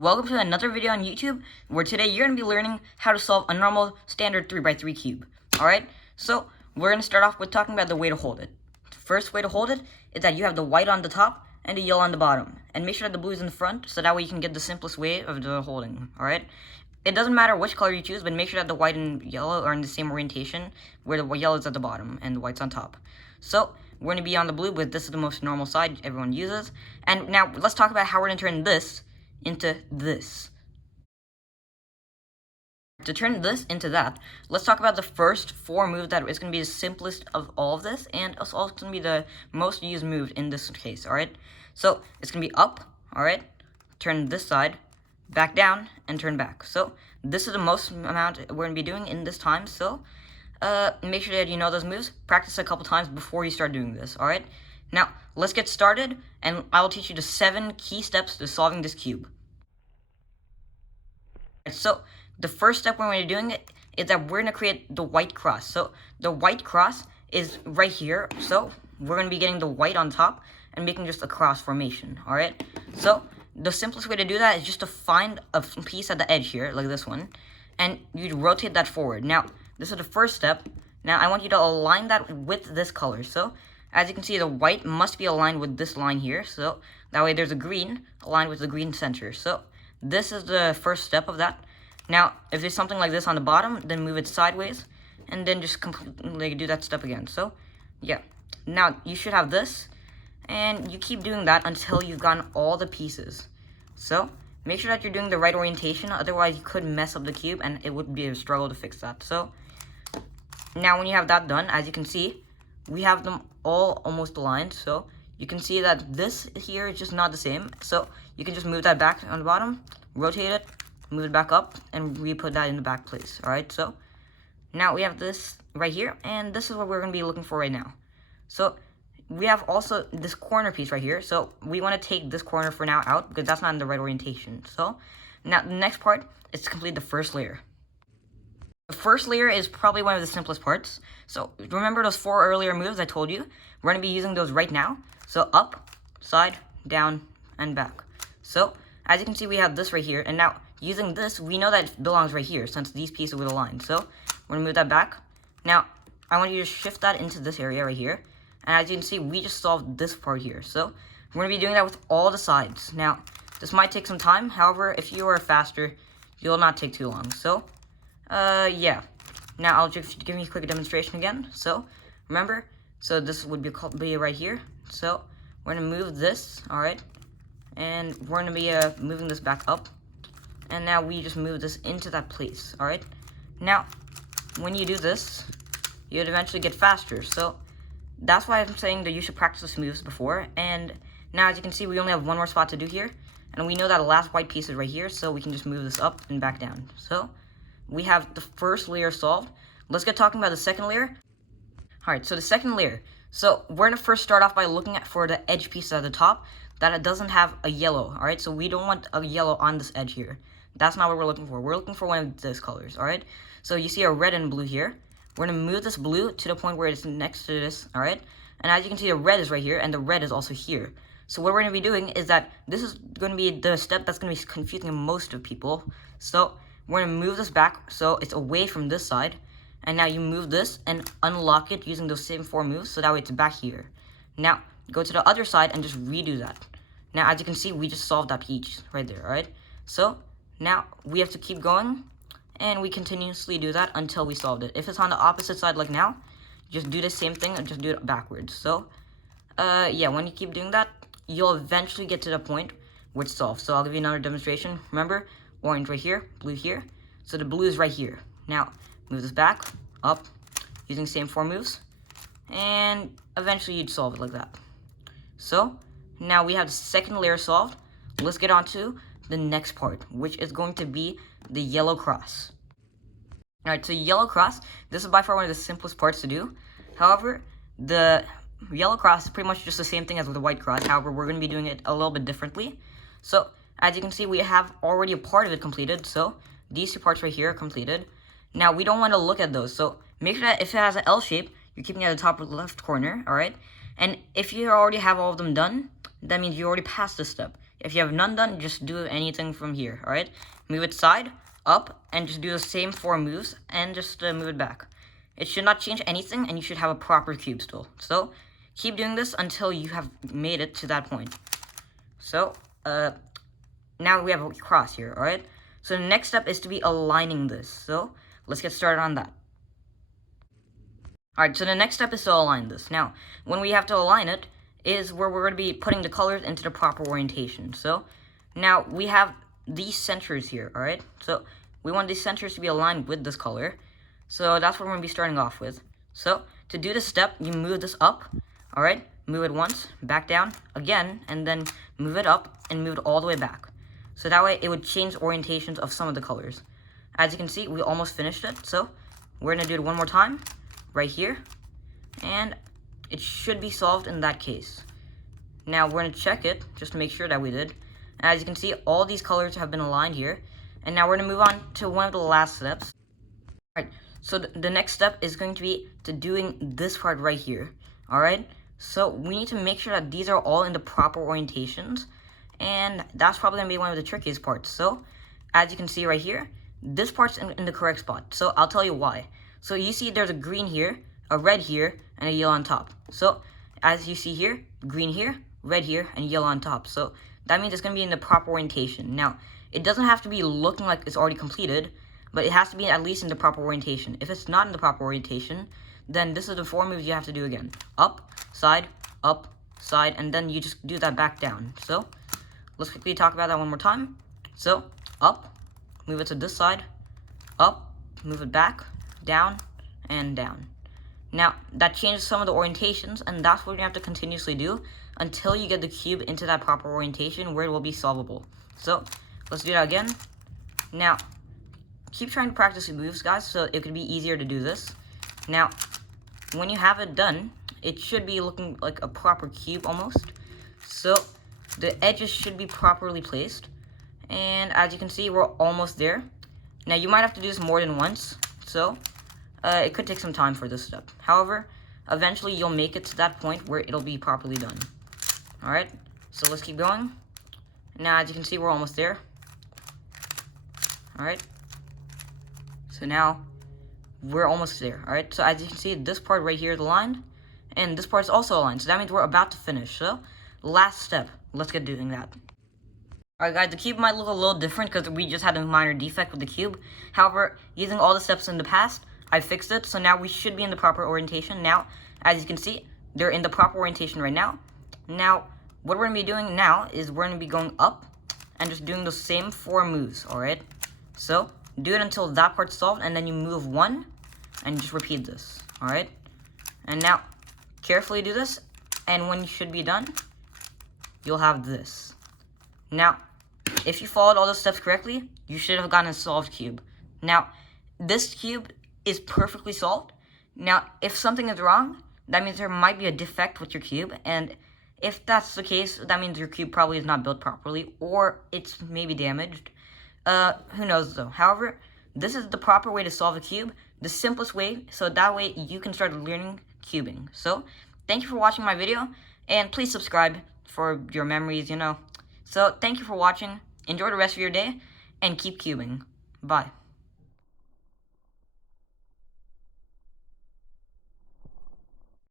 Welcome to another video on YouTube, where today you're going to be learning how to solve a normal standard 3x3 cube. Alright, so we're going to start off with talking about the way to hold it. The first way to hold it is that you have the white on the top and the yellow on the bottom. And make sure that the blue is in the front, so that way you can get the simplest way of the holding. Alright, it doesn't matter which color you choose, but make sure that the white and yellow are in the same orientation, where the yellow is at the bottom and the white's on top. So we're going to be on the blue, but this is the most normal side everyone uses. And now let's talk about how we're going to turn this into this. To turn this into that, let's talk about the first four moves that is going to be the simplest of all of this, and it's also going to be the most used move in this case, alright? So, it's going to be up, alright? Turn this side, back down, and turn back. So, this is the most amount we're going to be doing in this time, so make sure that you know those moves. Practice a couple times before you start doing this, alright? Now, let's get started, and I will teach you the 7 key steps to solving this cube. So, the first step when we're doing it is that we're going to create the white cross. So, the white cross is right here. So, we're going to be getting the white on top and making just a cross formation, alright? So, the simplest way to do that is just to find a piece at the edge here, like this one, and you rotate that forward. Now, this is the first step. Now, I want you to align that with this color. So, as you can see, the white must be aligned with this line here, so that way there's a green aligned with the green center. So this is the first step of that. Now, if there's something like this on the bottom, then move it sideways, and then just completely do that step again. So, yeah. Now, you should have this, and you keep doing that until you've gotten all the pieces. So, make sure that you're doing the right orientation, otherwise you could mess up the cube, and it would be a struggle to fix that. So, now when you have that done, as you can see, we have them all almost aligned, so you can see that this here is just not the same. So you can just move that back on the bottom, rotate it, move it back up, and re-put that in the back place. Alright, so now we have this right here, and this is what we're going to be looking for right now. So we have also this corner piece right here, so we want to take this corner for now out, because that's not in the right orientation. So now the next part is to complete the first layer. The first layer is probably one of the simplest parts. So remember those 4 earlier moves I told you? We're going to be using those right now. So up, side, down, and back. So as you can see, we have this right here. And now using this, we know that it belongs right here since these pieces would align. So we're going to move that back. Now I want you to shift that into this area right here. And as you can see, we just solved this part here. So we're going to be doing that with all the sides. Now this might take some time. However, if you are faster, you'll not take too long. So yeah. Now I'll just give you a quick demonstration again. So remember, so this would be right here. So we're gonna move this, all right, and we're gonna be moving this back up, and now we just move this into that place. All right. Now, when you do this, you'd eventually get faster. So that's why I'm saying that you should practice this moves before. And now, as you can see, we only have one more spot to do here, and we know that the last white piece is right here, so we can just move this up and back down. So we have the first layer solved. Let's get talking about the second layer. Alright, so the second layer. So we're going to first start off by looking for the edge piece at the top that it doesn't have a yellow. Alright, so we don't want a yellow on this edge here. That's not what we're looking for. We're looking for one of those colors. Alright, so you see a red and blue here. We're going to move this blue to the point where it's next to this. Alright, and as you can see, the red is right here, and the red is also here. So what we're going to be doing is that this is going to be the step that's going to be confusing most of people. So we're going to move this back so it's away from this side. And now you move this and unlock it using those same 4 moves, so that way it's back here. Now, go to the other side and just redo that. Now, as you can see, we just solved that piece right there, alright? So, now we have to keep going, and we continuously do that until we solved it. If it's on the opposite side like now, just do the same thing and just do it backwards. So, yeah, when you keep doing that, you'll eventually get to the point where it's solved. So, I'll give you another demonstration. Remember, orange right here, blue here. So the blue is right here. Now, move this back, up, using the same 4 moves. And eventually you'd solve it like that. So, now we have the second layer solved. Let's get on to the next part, which is going to be the yellow cross. Alright, so yellow cross, this is by far one of the simplest parts to do. However, the yellow cross is pretty much just the same thing as with the white cross. However, we're going to be doing it a little bit differently. So, as you can see, we have already a part of it completed. So, these 2 parts right here are completed. Now, we don't want to look at those. So, make sure that if it has an L shape, you're keeping it at the top left corner, alright? And if you already have all of them done, that means you already passed this step. If you have none done, just do anything from here, alright? Move it side, up, and just do the same 4 moves, and just move it back. It should not change anything, and you should have a proper cube still. So, keep doing this until you have made it to that point. So, now we have a cross here, alright? So the next step is to be aligning this. So, let's get started on that. Alright, so the next step is to align this. Now, when we have to align it, is where we're going to be putting the colors into the proper orientation. So, now we have these centers here, alright? So, we want these centers to be aligned with this color. So, that's what we're going to be starting off with. So, to do this step, you move this up, alright? Move it once, back down, again, and then move it up, and move it all the way back. So that way, it would change orientations of some of the colors. As you can see, we almost finished it. So, we're going to do it one more time, right here. And it should be solved in that case. Now, we're going to check it, just to make sure that we did. And as you can see, all these colors have been aligned here. And now we're going to move on to one of the last steps. Alright, so the next step is going to be to doing this part right here. Alright, so we need to make sure that these are all in the proper orientations. And that's probably going to be one of the trickiest parts. So, as you can see right here, this part's in the correct spot. So, I'll tell you why. So, you see there's a green here, a red here, and a yellow on top. So, as you see here, green here, red here, and yellow on top. So, that means it's going to be in the proper orientation. Now, it doesn't have to be looking like it's already completed, but it has to be at least in the proper orientation. If it's not in the proper orientation, then this is the 4 moves you have to do again. Up, side, and then you just do that back down. So, let's quickly talk about that one more time. So, up, move it to this side, up, move it back, down, and down. Now, that changes some of the orientations, and that's what you have to continuously do until you get the cube into that proper orientation where it will be solvable. So, let's do that again. Now, keep trying to practice the moves, guys, so it could be easier to do this. Now, when you have it done, it should be looking like a proper cube almost. So, the edges should be properly placed. And as you can see, we're almost there. Now, you might have to do this more than once. So, it could take some time for this step. However, eventually you'll make it to that point where it'll be properly done. Alright, so let's keep going. Now, as you can see, we're almost there. Alright. So now, we're almost there. Alright, so as you can see, this part right here is aligned. And this part is also aligned. So that means we're about to finish. So, last step. Let's get doing that. Alright guys, the cube might look a little different because we just had a minor defect with the cube. However, using all the steps in the past, I fixed it. So now we should be in the proper orientation. Now, as you can see, they're in the proper orientation right now. Now, what we're going to be doing now is we're going to be going up and just doing the same 4 moves, alright? So, do it until that part's solved, and then you move 1, and just repeat this, alright? And now, carefully do this, and when you should be done, you'll have this. Now, if you followed all those steps correctly, you should have gotten a solved cube. Now, this cube is perfectly solved. Now, if something is wrong, that means there might be a defect with your cube, and if that's the case, that means your cube probably is not built properly, or it's maybe damaged. Who knows though. However, this is the proper way to solve a cube, the simplest way, so that way you can start learning cubing. So, thank you for watching my video, and please subscribe for your memories, you know. So, thank you for watching, enjoy the rest of your day, and keep cubing. Bye.